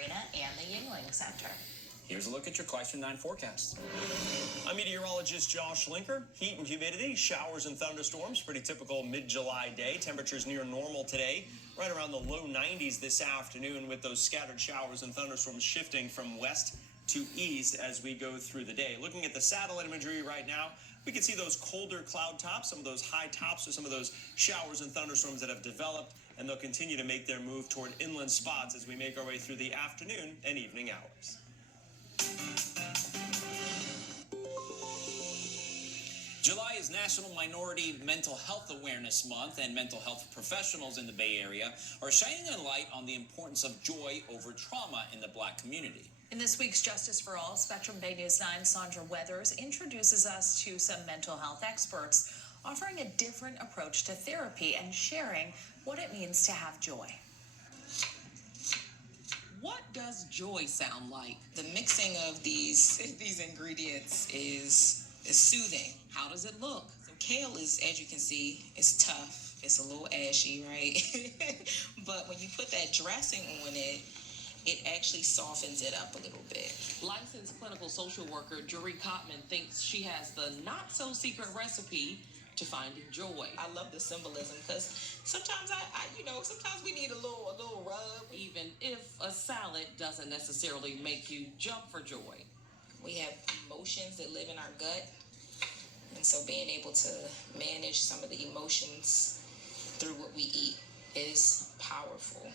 Arena and the Yingling Center. Here's a look at your Question 9 forecast. I'm meteorologist Josh Linker. Heat and humidity, showers and thunderstorms. Pretty typical mid-July day. Temperatures near normal today, right around the low 90s this afternoon, with those scattered showers and thunderstorms shifting from west to east as we go through the day. Looking at the satellite imagery right now, we can see those colder cloud tops, some of those high tops, or some of those showers and thunderstorms that have developed, and they'll continue to make their move toward inland spots as we make our way through the afternoon and evening hours. July is National Minority Mental Health Awareness Month, and mental health professionals in the Bay Area are shining a light on the importance of joy over trauma in the Black community. In this week's Justice for All, Spectrum Bay News 9's Sandra Weathers introduces us to some mental health experts, offering a different approach to therapy and sharing what it means to have joy. What does joy sound like? The mixing of these ingredients is soothing. How does it look? So kale is, as you can see, it's tough. It's a little ashy, right? But when you put that dressing on it, it actually softens it up a little bit. Licensed clinical social worker Drury Cotman thinks she has the not-so-secret recipe to finding joy. I love the symbolism because sometimes sometimes we need a little rub. Even if a salad doesn't necessarily make you jump for joy. We have emotions that live in our gut, and so being able to manage some of the emotions through what we eat is powerful.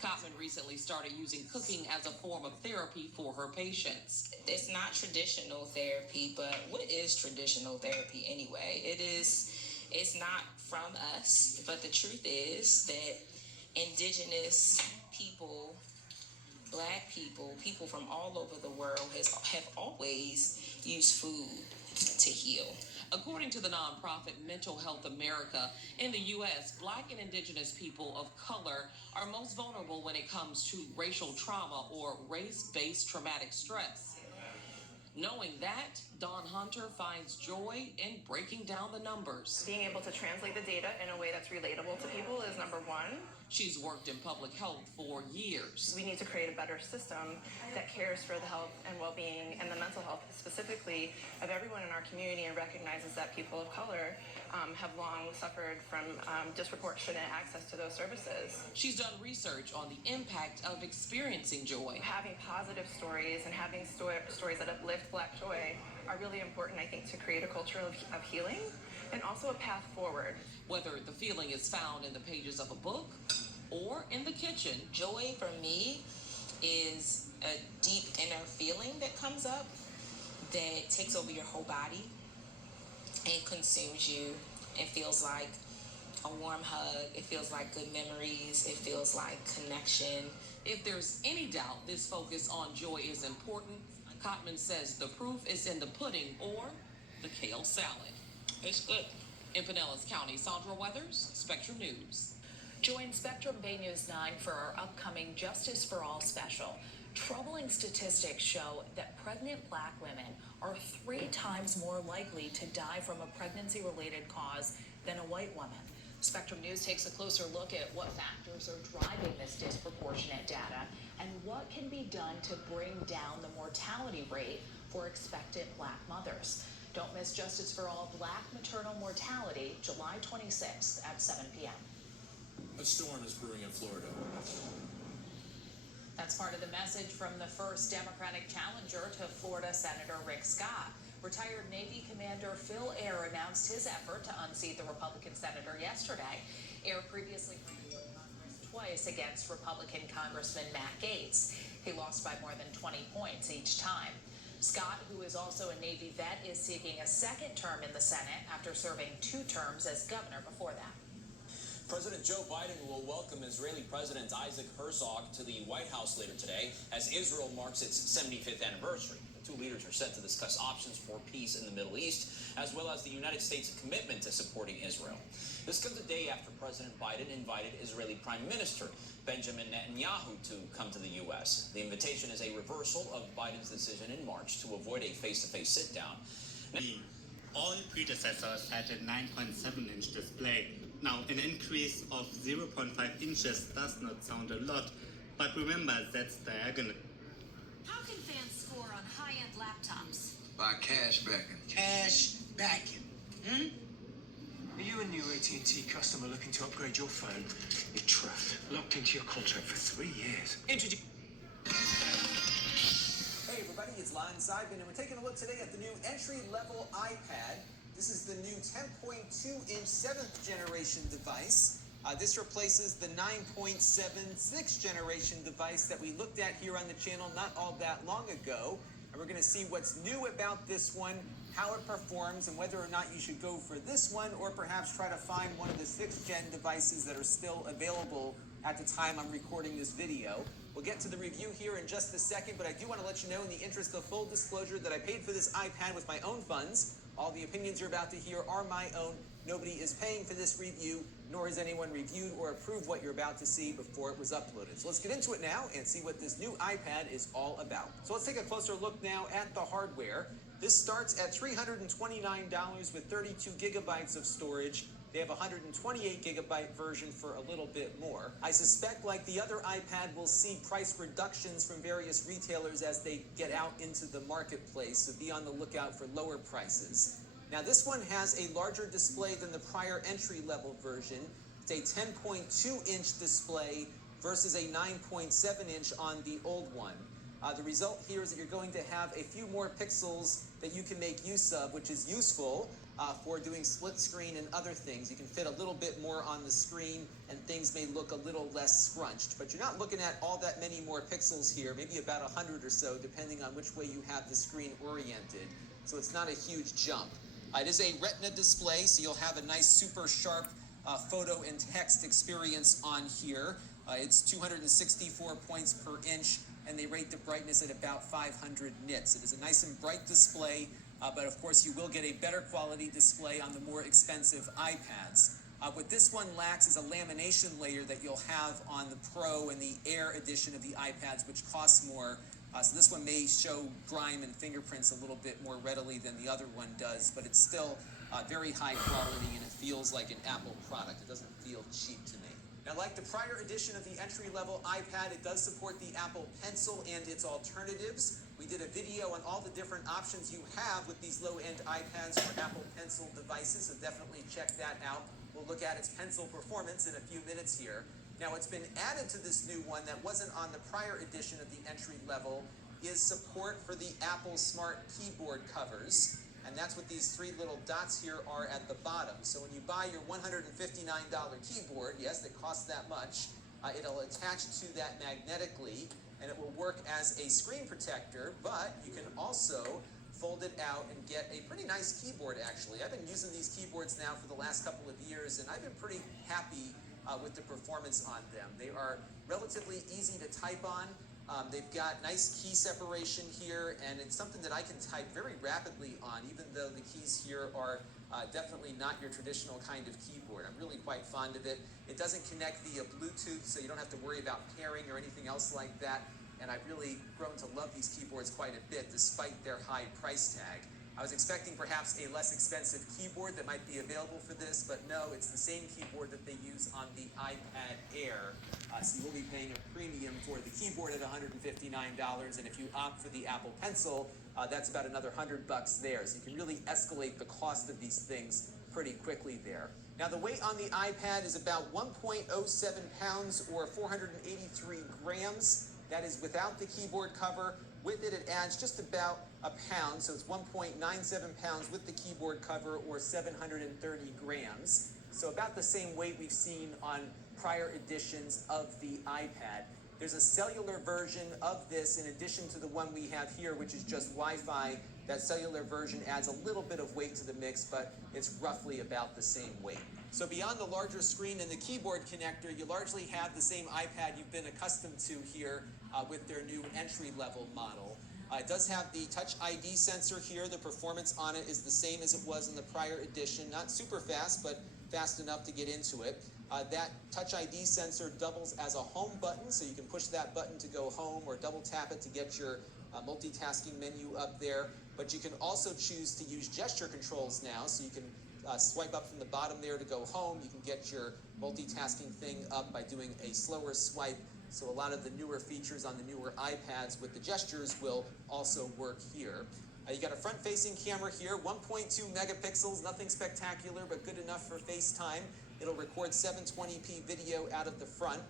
Cotman recently started using cooking as a form of therapy for her patients. It's not traditional therapy, but what is traditional therapy anyway? It's not from us, but the truth is that indigenous people, Black people, people from all over the world have always used food to heal. According to the nonprofit Mental Health America, in the U.S., Black and Indigenous people of color are most vulnerable when it comes to racial trauma or race-based traumatic stress. Knowing that, Dawn Hunter finds joy in breaking down the numbers. Being able to translate the data in a way that's relatable to people is number one. She's worked in public health for years. We need to create a better system that cares for the health and well-being and the mental health specifically of everyone in our community, and recognizes that people of color have long suffered from disproportionate access to those services. She's done research on the impact of experiencing joy. Having positive stories and having stories that uplift Black joy are really important, I think, to create a culture of healing and also a path forward. Whether the feeling is found in the pages of a book or in the kitchen. Joy for me is a deep inner feeling that comes up that takes over your whole body and consumes you. It feels like a warm hug. It feels like good memories. It feels like connection. If there's any doubt this focus on joy is important, Cotman says the proof is in the pudding or the kale salad. It's good. In Pinellas County, Sandra Weathers, Spectrum News. Join Spectrum Bay News 9 for our upcoming Justice for All special. Troubling statistics show that pregnant Black women are 3 times more likely to die from a pregnancy-related cause than a white woman. Spectrum News takes a closer look at what factors are driving this disproportionate data and what can be done to bring down the mortality rate for expectant Black mothers. Don't miss Justice for All Black Maternal Mortality, July 26th at 7 p.m. A storm is brewing in Florida. That's part of the message from the first Democratic challenger to Florida Senator Rick Scott. Retired Navy Commander Phil Ayer announced his effort to unseat the Republican senator yesterday. Ayer previously ran for Congress twice against Republican Congressman Matt Gaetz. He lost by more than 20 points each time. Scott, who is also a Navy vet, is seeking a second term in the Senate after serving 2 terms as governor before that. President Joe Biden will welcome Israeli President Isaac Herzog to the White House later today as Israel marks its 75th anniversary. The 2 leaders are set to discuss options for peace in the Middle East, as well as the United States' commitment to supporting Israel. This comes a day after President Biden invited Israeli Prime Minister Benjamin Netanyahu to come to the U.S. The invitation is a reversal of Biden's decision in March to avoid a face-to-face sit-down. All predecessors had a 9.7-inch display. Now, an increase of 0.5 inches does not sound a lot, But remember, that's diagonal. How can fans score on high-end laptops? By cash backing. Cash backing. Are you a new AT&T customer looking to upgrade your phone? You're trapped, locked into your contract for 3 years. Hey everybody, it's Lon Seidman, and we're taking a look today at the new entry-level iPad. This is the new 10.2-inch 7th generation device. This replaces the 9.7 6th generation device that we looked at here on the channel not all that long ago. And we're going to see what's new about this one, how it performs, and whether or not you should go for this one or perhaps try to find one of the 6th gen devices that are still available at the time I'm recording this video. We'll get to the review here in just a second, but I do want to let you know in the interest of full disclosure that I paid for this iPad with my own funds. All the opinions you're about to hear are my own. Nobody is paying for this review, nor has anyone reviewed or approved what you're about to see before it was uploaded. So let's get into it now and see what this new iPad is all about. So let's take a closer look now at the hardware. This starts at $329 with 32 gigabytes of storage. They have a 128 gigabyte version for a little bit more. I suspect, like the other iPad, we'll see price reductions from various retailers as they get out into the marketplace, so be on the lookout for lower prices. Now this one has a larger display than the prior entry-level version. It's a 10.2-inch display versus a 9.7-inch on the old one. The result here is that you're going to have a few more pixels that you can make use of, which is useful for doing split screen and other things. You can fit a little bit more on the screen and things may look a little less scrunched. But you're not looking at all that many more pixels here, maybe about 100 or so, depending on which way you have the screen oriented. So it's not a huge jump. It is a Retina display, so you'll have a nice super sharp photo and text experience on here. It's 264 points per inch, and they rate the brightness at about 500 nits. It is a nice and bright display, but of course you will get a better quality display on the more expensive iPads. What this one lacks is a lamination layer that you'll have on the Pro and the Air edition of the iPads, which costs more. So this one may show grime and fingerprints a little bit more readily than the other one does, but it's still very high quality and it feels like an Apple product. It doesn't feel cheap to me. Now, like the prior edition of the entry-level iPad, it does support the Apple Pencil and its alternatives. We did a video on all the different options you have with these low-end iPads for Apple Pencil devices, so definitely check that out. We'll look at its pencil performance in a few minutes here. Now, what's been added to this new one that wasn't on the prior edition of the entry-level is support for the Apple Smart Keyboard covers. And that's what these three little dots here are at the bottom. So when you buy your $159 keyboard, yes, it costs that much, it'll attach to that magnetically, and it will work as a screen protector, but you can also fold it out and get a pretty nice keyboard, actually. I've been using these keyboards now for the last couple of years, and I've been pretty happy with the performance on them. They are relatively easy to type on. They've got nice key separation here, and it's something that I can type very rapidly on, even though the keys here are definitely not your traditional kind of keyboard. I'm really quite fond of it. It doesn't connect via Bluetooth, so you don't have to worry about pairing or anything else like that, and I've really grown to love these keyboards quite a bit, despite their high price tag. I was expecting perhaps a less expensive keyboard that might be available for this, but no, it's the same keyboard that they use on the iPad Air. So you will be paying a premium for the keyboard at $159, and if you opt for the Apple Pencil, that's about another $100 there. So you can really escalate the cost of these things pretty quickly there. Now, the weight on the iPad is about 1.07 pounds or 483 grams. That is without the keyboard cover. With it, it adds just about a pound, so it's 1.97 pounds with the keyboard cover, or 730 grams. So about the same weight we've seen on prior editions of the iPad. There's a cellular version of this in addition to the one we have here, which is just Wi-Fi. That cellular version adds a little bit of weight to the mix, but it's roughly about the same weight. So beyond the larger screen and the keyboard connector, you largely have the same iPad you've been accustomed to here with their new entry-level model. It does have the Touch ID sensor here. The performance on it is the same as it was in the prior edition. Not super fast, but fast enough to get into it. That Touch ID sensor doubles as a home button, so you can push that button to go home or double tap it to get your multitasking menu up there. But you can also choose to use gesture controls now, so you can swipe up from the bottom there to go home. You can get your multitasking thing up by doing a slower swipe So a lot of the newer features on the newer iPads with the gestures will also work here. You got a front-facing camera here, 1.2 megapixels, nothing spectacular, but good enough for FaceTime. It'll record 720p video out of the front.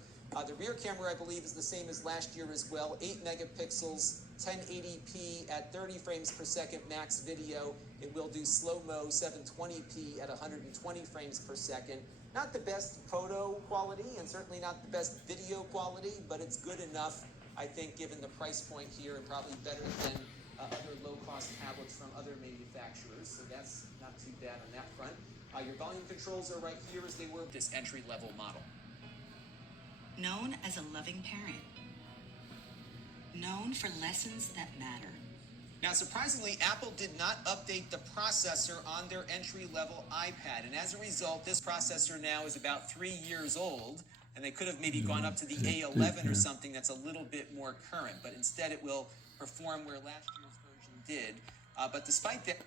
The rear camera, I believe, is the same as last year as well, 8 megapixels, 1080p at 30 frames per second max video. It will do slow-mo 720p at 120 frames per second. Not the best photo quality and certainly not the best video quality, but it's good enough, I think, given the price point here, and probably better than other low-cost tablets from other manufacturers. So that's not too bad on that front. Your volume controls are right here as they were with this entry-level model. Known as a loving parent. Known for lessons that matter. Now, surprisingly, Apple did not update the processor on their entry-level iPad, and as a result, this processor now is about 3 years old, and they could have maybe gone up to the A11 or something that's a little bit more current, but instead it will perform where last year's version did. But despite that...